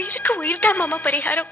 உயிருக்கு உயிர் தான் மாமா பரிகாரம்.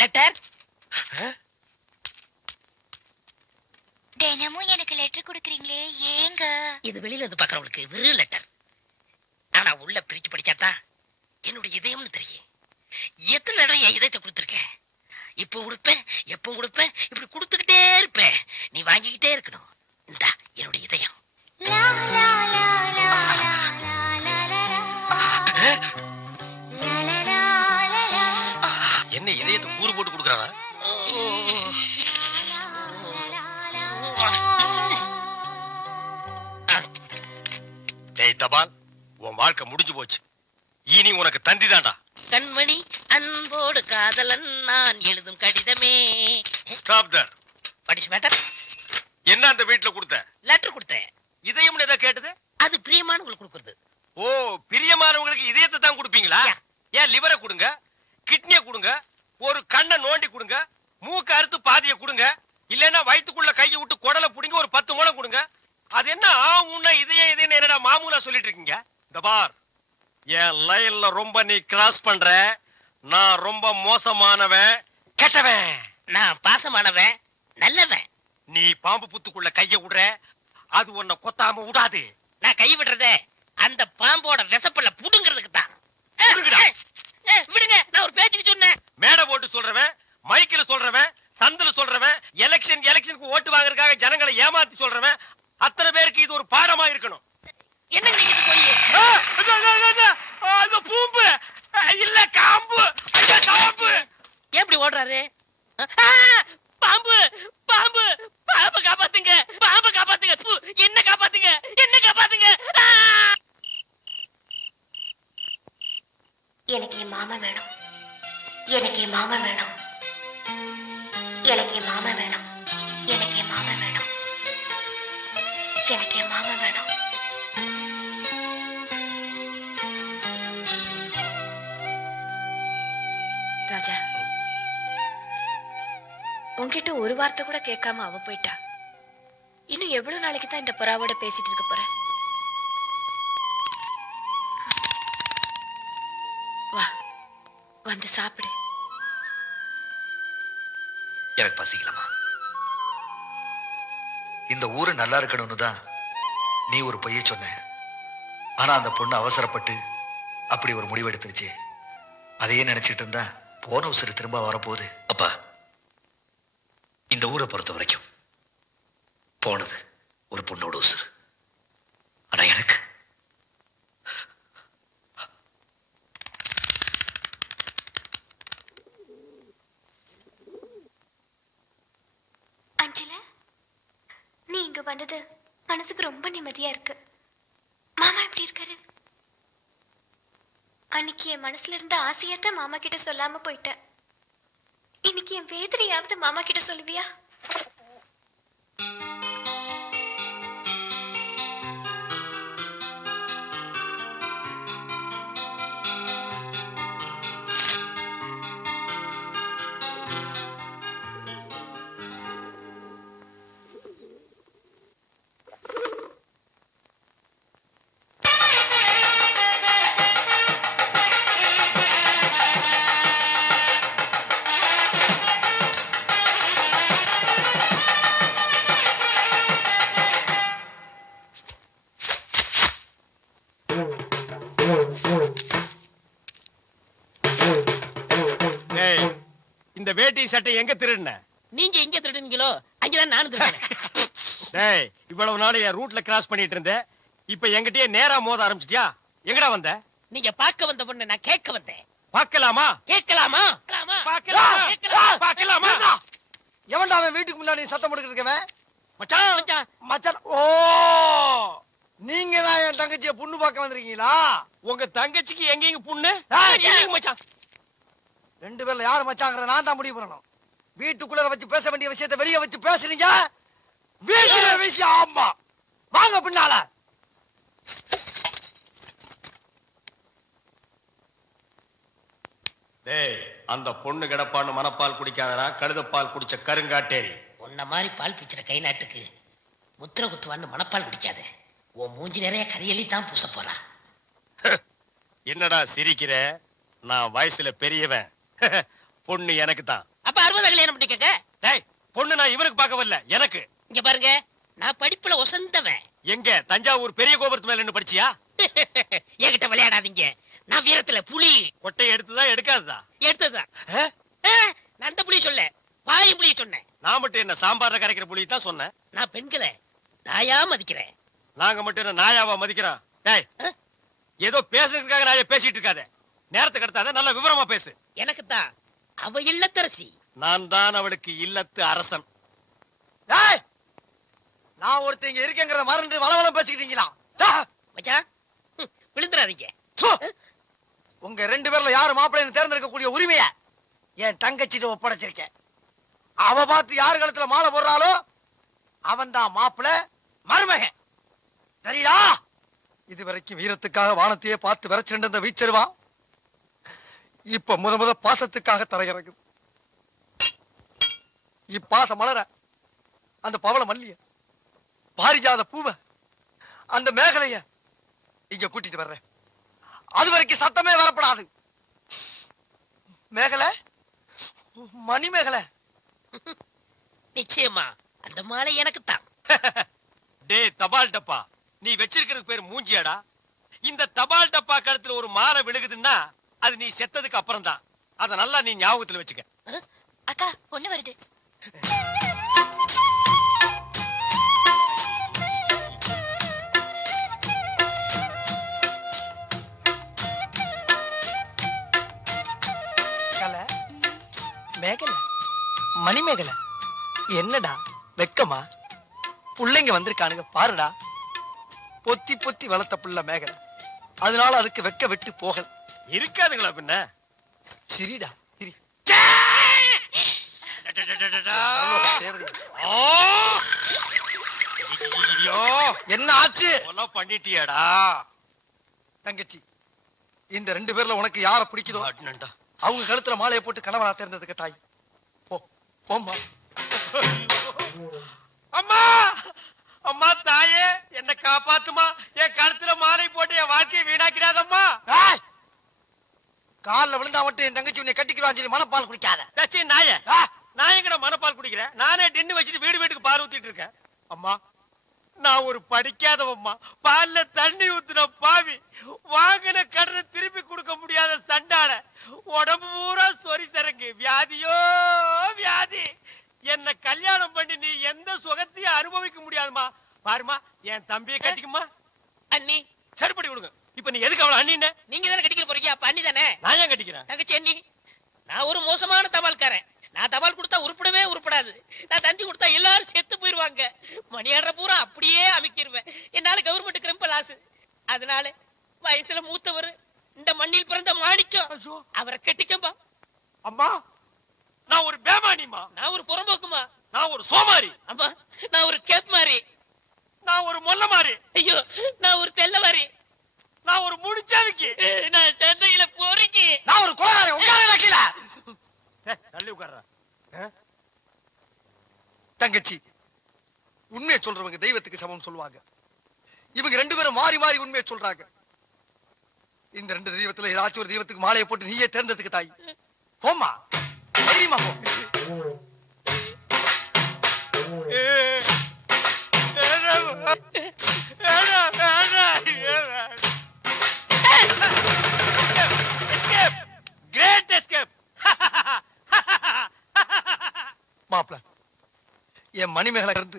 லெட்டர் தினமும் எனக்கு லெட்டர் கொடுக்கறீங்களே, ஏங்க? இது வெளியில வந்து பாக்குறவங்களுக்கு வெறும் லெட்டர். ஆனா உள்ள பிரிச்சு படிச்சாதான் என்னுடைய இதயம்னு தெரியும். எத்தனை தடவை என் இதயத்தை கொடுத்துருக்கேன். இப்போ கொடுப்பேன், எப்போ கொடுப்பேன், இப்படி கொடுத்துக்கிட்டே இருப்பேன். நீ வாங்கிக்கிட்டே இருக்கணும். இந்தா என்னுடைய இதயம். லா, லா, லா, லா, லா, லா, லா, லா, லா. லா, லா, லா, லா, லா. என்ன இதயத்தை கூறு போட்டு கொடுக்குறானா? டேய் தபால், உன் வாழ்க்கை முடிஞ்சு போச்சு. இனி உனக்கு தந்தி தாண்டா. கண்மணி அன்போடு காதலன் நான் எழுதும் கடிதமே. Stop there. படிச்சு மேட்டர். என்ன அந்த வீட்டுல கொடுத்த? லெட்டர் கொடுத்தேன். இதயம்னு ஏதோ கேட்டது? அது பிரியமானவங்களுக்கு கொடுக்குறது. ஓ, பிரியமானவங்களுக்கு இதயத்தை தான் கொடுப்பீங்களா? ஏன் லிவரை கொடுங்க, கிட்னியை கொடுங்க, ஒரு கண்ணை நோண்டி கொடுங்க, மூக்க அறுத்து பாதியை கொடுங்க, இல்லன்னா வயிற்றுக்குள்ள கையை விட்டு குடலை புடிங்க ஒரு 10 முழம் கொடுங்க. அது என்ன ஆகும்னா இதயம் என்னடா மாமூலா சொல்லிட்டு இருக்கீங்க? இந்த பார், என் லைன்ல ரொம்ப நீ கிராஸ் பண்ற. நான் ரொம்ப மோசமானவன், கெட்டவன். நான் பாசமானவன், நல்லவன். நீ பாம்பு புத்துக்குள்ள கைய விடுற, அது உன்னை கொத்தாம விடாது. நான் கை விடுறதே அந்த பாம்போட விசப்பல்ல புடுங்கிறதுக்கு தான். விடுங்க, நான் ஒரு பேச்சுக்கு சொன்னேன். மேடை போட்டு சொல்றவன், மைக்கில் சொல்றவன், சந்தில சொல்றவன், எலெக்ஷனுக்கு ஓட்டு வாங்குறதுக்காக ஜனங்களை ஏமாத்தி சொல்றவன், அத்தனை பேருக்கு இது ஒரு பாடமா இருக்கணும். என்ன நீங்க போய் பூம்பு இல்ல காம்பு, காம்பு எப்படி ஓடுறாரு? பாம்பு பாம்பு பாம்பு காப்பாத்துங்க, பாம்பு காப்பாத்துங்க, என்ன காப்பாத்துங்க, என்ன காப்பாத்துங்க. எனக்கு என் மாமா வேணும், எனக்கு என் மாமா வேணும், எனக்கு என் மாமா வேணும், எனக்கு என் மாமா வேணும், எனக்கு என் மாமா வேணும். ராஜா, உன்கிட்ட ஒரு வார்த்தை கூட கேட்காம அவ போயிட்டா. இன்னும் எவ்வளவு நாளைக்கு தான் இந்த புறாவோட பேசிட்டு இருக்க போற? வா, வந்து சாப்பிடு. எனக்கு பசிக்கலமா. இந்த ஊரு நல்லா இருக்கணும்னு தான் நீ ஒரு பொய்ய சொன்ன. ஆனா அந்த பொண்ணு அவசரப்பட்டு அப்படி ஒரு முடிவு எடுத்துருச்சு. அதையே நினைச்சிட்டு இருந்தா போன உசுறு திரும்ப வரப்போகுது. அப்பா, இந்த ஊரை பொறுத்த வரைக்கும் போனது ஒரு பொண்ணோட உசுறு. ஆனா எனக்கு அஞ்சல, நீ இங்க வந்தது மனசுக்கு ரொம்ப நிம்மதியா இருக்கு. மாமா எப்படி இருக்காரு? அன்னைக்கு என் மனசுல இருந்த ஆசையத்தான் மாமா கிட்ட சொல்லாம போயிட்டேன். இன்னைக்கு என் வேதனையாவது மாமா கிட்ட சொல்லுவியா? இந்த வேட்டி சட்டை எங்க திருடுன? நீங்க எங்க திருடுனீங்களோ அங்கதான் நானும் திருடுனேன். டேய், இவ்வளவு நாள் என் ரூட்ல கிராஸ் பண்ணிட்டு இருந்தேன். இப்ப என்கிட்டயே நேரா மோத ஆரம்பிச்சிட்டியா? எங்கடா வந்த? நீங்க பார்க்க வந்த பொண்ணு நான் கேட்க வந்தேன். பார்க்கலாமா? கேட்கலாமா? பார்க்கலாமா? எவன்டா அவன் வீட்டுக்கு முன்னாடி சத்தம் போட்டுக்கிட்டு இருக்கவன்? மச்சான், மச்சான், மச்சான். ஓ, நீங்க தான் என் தங்கச்சியை பொண்ணு பார்க்க வந்திருக்கீங்களா? உங்க தங்கச்சிக்கு எங்கேயும் புண்ணு? ஏய், இல்லைங்க மச்சான். ரெண்டு பேர்ல யாரு மச்சாங்கிறத நான் தான் முடிவு பண்ணணும். வீட்டுக்குள்ள வச்சு பேச வேண்டிய விஷயத்தை வெளியே வச்சு பேசுறீங்க. வீட்டுல விஷயம். ஆமா, வாங்க பின்னால. டேய், அந்த பொண்ணு கிடப்பான்னு மனப்பால் குடிக்காதடா, கழுதப்பால் குடிச்ச கருங்காட்டேரி. உன்ன மாதிரி பால் பிச்சுற கை நாட்டுக்கு முத்திர குத்துவான்னு மனப்பால் குடிக்காத. உன் மூஞ்சி நிறைய கரியலி தான் பூச போறா. என்னடா சிரிக்கிற? நான் வயசுல பெரியவன். பொண்ணு எனக்கு தான். அப்ப 60 கல்யாணம் பண்ணிக்கங்க. டேய், பொண்ணு நான் இவனுக்கு பார்க்க வரல, எனக்கு. இங்க பாருங்க, நான் படிப்புல ஒசந்தவன். எங்க தஞ்சாவூர் பெரிய கோபுரத்து மேல நின்னு படிச்சியா? என்கிட்ட விளையாடாதீங்க. நான் வீரத்துல புலி. கொட்டையை எடுத்துதான் எடுக்காததா? எடுத்ததுதான். நான் அந்த புலி சொல்ல, வாய் புலி சொன்னேன். நான் மட்டும் என்ன சாம்பார்ல கரைக்கிற புலி தான் சொன்னேன். நான் பெண்களை தாயா மதிக்கிறேன். நாங்க மட்டும் என்ன நாயாவா மதிக்கிறோம்? டேய், ஏதோ பேசுறதுக்காக நாய பேசிட்டு இருக்காத. நேரத்தை கடத்தாத, நல்ல விவரமா பேசு. எனக்கு தான் அவ இல்லத்தரசி. நான் தான் அவளுக்கு இல்லத்து அரசன். டேய், நான் ஒருத்தங்க இருக்கேங்கிறத மறந்து வளவளம் பேசிக்கிட்டீங்களா? மச்சான், விழுந்துறாதீங்க. உங்க 2 பேர்ல யாரு மாப்பிள்ளைன்னு தேர்ந்தெடுக்கக்கூடிய உரிமைய என் தங்கச்சிட்டு ஒப்படைச்சிருக்கேன். அவ பார்த்து யாரு கழுத்துல மாலை போடுறாளோ அவன் தான் மாப்பிள்ளை, மருமகன். சரியா? இதுவரைக்கும் வீரத்துக்காக வானத்தையே பார்த்து விரைச்சிருந்த அந்த வீச்சருவா இப்ப முத பாசத்துக்காக தரையிறங்குது. இப்பாசம் மலர அந்த பவள மல்லிய, பாரிஜாத பூவ, அந்த மேகலைய இங்க கூட்டிட்டு வர்றேன். அது வரைக்கும் சத்தமே வரப்படாது. மேகலை, மணி மேகலை. நிச்சயமா அந்த மாலை எனக்கு தான். டேய் தபால் டப்பா, நீ வச்சிருக்கிறது பேர் மூஞ்சியாடா? இந்த தபால் டப்பா கழுத்துல ஒரு மாலை விழுகுதுன்னா அது நீ செத்ததுக்கு அப்புறம் தான். அத நல்லா நீ ஞாபகத்துல வச்சுக்க. அக்கா பொண்ணு வருது. மேகலை, மணி மேகலை, என்னடா வெக்கமா? புள்ளைங்க வந்திருக்கானுங்க பாருடா. பொத்தி பொத்தி வளர்த்த புள்ள மேகலை, அதனால அதுக்கு வெக்க விட்டு போகல. இருக்காதுங்களா பின்ன? சிரிடா சிரி. என்ன ஆச்சு? பண்ணிட்டியாடா தங்கச்சி, இந்த 2 பேர்ல உனக்கு யார பிடிக்குதோ அவங்க கழுத்துல மாலையை போட்டு கணவனா தேர்ந்ததுக்கு தாய். போ போம்மா. அம்மா, அம்மா தாயே, என்ன காப்பாத்துமா. என் கழுத்துல மாலை போட்டு என் வாழ்க்கையை வீணாக்கிறாதம்மா. காலில் விழுந்தா மட்டும் என் தங்கச்சி உன்னை கட்டிக்கிறான்னு சொல்லி மனப்பால் குடிக்காத. நாய, நான் எங்கட மனப்பால் குடிக்கிறேன்? நானே டின்னு வச்சுட்டு வீடு வீட்டுக்கு பால் ஊத்திட்டு இருக்கேன். அம்மா, நான் ஒரு படிக்காதவம்மா. பால்ல தண்ணி ஊத்துன பாவி, வாங்கின கடனை திருப்பி கொடுக்க முடியாத சண்டால, உடம்பு பூரா சொறி சரங்கு, வியாதியோ வியாதி. என்ன கல்யாணம் பண்ணி நீ எந்த சுகத்தையும் அனுபவிக்க முடியாதுமா. பாருமா, என் தம்பியை கட்டிக்குமா. அண்ணி சரிப்படி கொடுங்க. இப்ப நீ எதுக்கு அவளை அண்ணின்னு? நீங்க தானே கட்டிக்க போறீங்க, அப்ப அண்ணி தானே. நான் ஏன் கட்டிக்கிறேன்? தங்கச்சி அண்ணி, நான் ஒரு மோசமான தபால்காரன். நான் தபால் கொடுத்தா உருப்படவே உருப்படாது. நான் தந்தி கொடுத்தா எல்லாரும் செத்து போயிருவாங்க. மணியாடுற பூரா அப்படியே அமைக்கிருவேன். என்னால கவர்மெண்ட் கிரம்பல் ஆசு. அதனால வயசுல மூத்தவர், இந்த மண்ணில் பிறந்த மாணிக்கம், அவரை கட்டிக்கம்பா. அம்மா, நான் ஒரு பேமானிமா. நான் ஒரு புறம்போக்குமா. நான் ஒரு சோமாரி. அம்மா, நான் ஒரு கேப் மாறி. நான் ஒரு மொல்ல மாறி. ஐயோ, நான் ஒரு தெல்ல மாறி. நான் ஒரு முடிச்சாவிக்கு. நான் தந்தையில போறீங்க. நான் ஒரு கோளாறு. உட்கார கீழ தள்ளி உட்கார்ற. தங்கச்சி, உண்மையை சொல்றவங்க தெய்வத்துக்கு சமம் சொல்லுவாங்க. இவங்க 2 பேரும் மாறி மாறி உண்மையை சொல்றாங்க. இந்த 2 தெய்வத்துல ஏதாச்சும் ஒரு தெய்வத்துக்கு மாலையை போட்டு நீயே தேர்ந்ததுக்கு தாய். போமா, தைரியமா போ. Great escape. மாப்பிள, என் மணிமேகலை இருந்து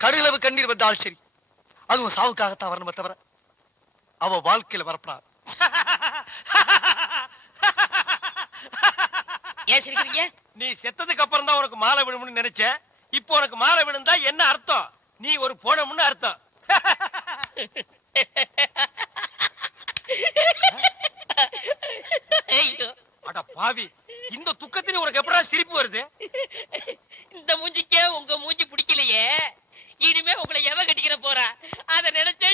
கடுகளவு கண்ணீர் வந்தால் சரி, அதுவும் சாவுக்காகத்தான் வரணுமே தவிர அவ வாழ்க்கையில வரப்படாது. ஏன் சிரிக்கிறீங்க? நீ செத்ததுக்கு அப்புறம் தான் உனக்கு மாலை விழும்னு நினைச்சேன். இப்போ உனக்கு மாலை விழுந்தா என்ன அர்த்தம்? நீ ஒரு போனமுன்னு அர்த்தம். ஐயோ, அட பாவி, இந்த துக்கத்திலே உனக்கு எப்படா சிரிப்பு வருது? இந்த மூஞ்சிக்கே உங்க மூஞ்சி பிடிக்கலையே, இனிமே உங்களை எவ கட்டிக்கிற போறா? அத நினைச்சே